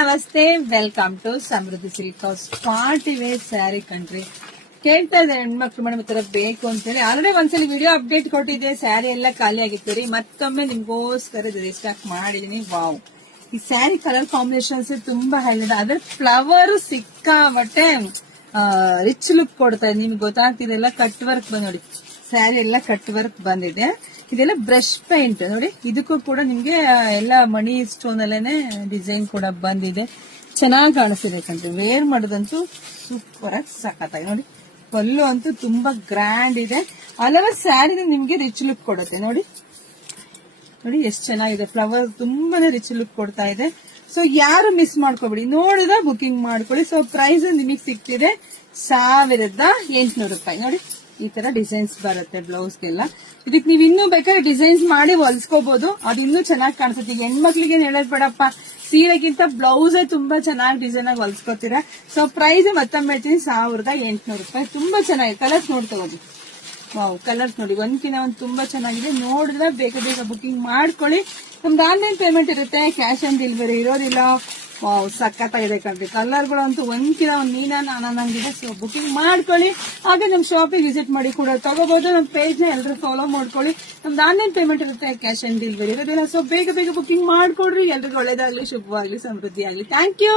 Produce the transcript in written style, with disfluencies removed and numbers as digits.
ನಮಸ್ತೆ, welcome to Samruddhi silk house. Party wear sari country ಕೇಳ್ತಾ ಇದ್ದಾರೆ ಹೆಣ್ಮಕ್ಳು ಮೇಡಮ್ ತರ ಬೇಕು ಅಂತ ಹೇಳಿ. ಆಲ್ರೆಡಿ ಒಂದ್ಸಲಿ ವಿಡಿಯೋ ಅಪ್ಡೇಟ್ ಕೊಟ್ಟಿದ್ದೆ, ಸ್ಯಾರಿ ಎಲ್ಲ ಖಾಲಿ ಆಗಿತ್ತು ರೀ. ಮತ್ತೊಮ್ಮೆ ನಿಮ್ಗೋಸ್ಕರ ರೀಸ್ಟಾಕ್ ಮಾಡಿದೀನಿ. ವಾವ್, ಈ ಸ್ಯಾರಿ ಕಲರ್ ಕಾಂಬಿನೇಷನ್ಸ್ ತುಂಬಾ ಹೈಲೈಟ್. ಅದ್ರ ಫ್ಲವರ್ ಸಿಕ್ಕಾಬಟ್ಟೆ ರಿಚ್ ಲುಕ್ ಕೊಡ್ತಾ ಇದೆ. ನಿಮ್ಗೆ ಗೊತ್ತಾಗ್ತಿದೆಲ್ಲ ಕಟ್ ವರ್ಕ್ ಬಂದ್ ನೋಡಿ, ಸ್ಯಾರಿ ಎಲ್ಲ ಕಟ್ ವರ್ಕ್ ಬಂದಿದೆ. ಇದೆಲ್ಲ ಬ್ರಷ್ ಪೇಂಟ್ ನೋಡಿ. ಇದಕ್ಕೂ ಕೂಡ ನಿಮ್ಗೆ ಎಲ್ಲ ಮಣಿ ಸ್ಟೋನ್ ಅಲ್ಲೇನೆ ಡಿಸೈನ್ ಕೂಡ ಬಂದಿದೆ. ಚೆನ್ನಾಗಿ ಕಾಣಿಸ್ತಿದೆ ಕಂಡ್ರಿ. ವೇರ್ ಮಾಡೋದಂತೂ ಸೂಪರ್ ಆಗಿ ಸಖತ್ತಾಗಿ ನೋಡಿ. ಪಲ್ಲು ಅಂತೂ ತುಂಬಾ ಗ್ರ್ಯಾಂಡ್ ಇದೆ. ಹಲವಾರು ಸ್ಯಾರಿ ನಿಮ್ಗೆ ರಿಚ್ ಲುಕ್ ಕೊಡುತ್ತೆ ನೋಡಿ. ನೋಡಿ ಎಷ್ಟು ಚೆನ್ನಾಗಿದೆ. ಫ್ಲವರ್ ತುಂಬಾನೇ ರಿಚ್ ಲುಕ್ ಕೊಡ್ತಾ ಇದೆ. ಸೊ ಯಾರು ಮಿಸ್ ಮಾಡ್ಕೋಬೇಡಿ, ನೋಡಿದ ಬುಕಿಂಗ್ ಮಾಡ್ಕೊಳ್ಳಿ. ಸೊ ಪ್ರೈಸ್ ನಿಮಗೆ ಸಿಗ್ತಿದೆ 1800 ರೂಪಾಯಿ. ನೋಡಿ ಈ ತರ ಡಿಸೈನ್ಸ್ ಬರುತ್ತೆ ಬ್ಲೌಸ್ಗೆಲ್ಲ. ಇದಕ್ಕೆ ನೀವು ಇನ್ನೂ ಬೇಕಾದ್ರೆ ಡಿಸೈನ್ಸ್ ಮಾಡಿ ಹೊಲ್ಸ್ಕೋಬಹುದು, ಅದು ಇನ್ನೂ ಚೆನ್ನಾಗಿ ಕಾಣಿಸುತ್ತೆ. ಈಗ ಹೆಣ್ಮಕ್ಳಿಗೆ ಹೇಳೋದ್ ಬೇಡಪ್ಪ, ಸೀರೆಗಿಂತ ಬ್ಲೌಸೇ ತುಂಬಾ ಚೆನ್ನಾಗಿ ಡಿಸೈನ್ ಆಗಿ ಹೊಲ್ಸ್ಕೋತೀರಾ. ಸೊ ಪ್ರೈಸ್ ಮತ್ತೊಮ್ಮೆ ಹೇಳ್ತೀನಿ 1800 ರೂಪಾಯಿ. ತುಂಬಾ ಚೆನ್ನಾಗಿದೆ. ಕಲರ್ಸ್ ನೋಡಿ ತಗೋದಿ. ವಾವ್, ಕಲರ್ಸ್ ನೋಡಿ ಒಂದ್ಕಿನ ಒಂದು ತುಂಬಾ ಚೆನ್ನಾಗಿದೆ. ನೋಡಿದ್ರೆ ಬೇಗ ಬೇಗ ಬುಕಿಂಗ್ ಮಾಡ್ಕೊಳ್ಳಿ. ನಮ್ದು ಆನ್ಲೈನ್ ಪೇಮೆಂಟ್ ಇರುತ್ತೆ, ಕ್ಯಾಶ್ ಆನ್ ಡೆಲಿವರಿ ಇರೋದಿಲ್ಲ. ವಾವ್, ಸಖತ್ತಾಗಿದೆ ಕಣ್ರಿ. ಕಲರ್ಗಳು ಅಂತೂ ಒಂದ್ಕಿನ ಒಂದು ನಾನಂಗಿದೆ. ಸೊ ಬುಕಿಂಗ್ ಮಾಡ್ಕೊಳ್ಳಿ. ಹಾಗೆ ನಮ್ ಶಾಪಿಗೆ ವಿಸಿಟ್ ಮಾಡಿ ಕೂಡ ತಗೋಬಹುದು. ನಮ್ ಪೇಜ್ ನ ಎಲ್ಲರೂ ಫಾಲೋ ಮಾಡ್ಕೊಳ್ಳಿ. ನಮ್ದು ಆನ್ಲೈನ್ ಪೇಮೆಂಟ್ ಇರುತ್ತೆ, ಕ್ಯಾಶ್ ಆನ್ ಡೆಲಿವರಿ ಇರೋದಿಲ್ಲ. ಸೊ ಬೇಗ ಬೇಗ ಬುಕಿಂಗ್ ಮಾಡ್ಕೊಡ್ರಿ. ಎಲ್ರಿಗೂ ಒಳ್ಳೇದಾಗ್ಲಿ, ಶುಭವಾಗ್ಲಿ, ಸಮೃದ್ಧಿ ಆಗ್ಲಿ. Thank you.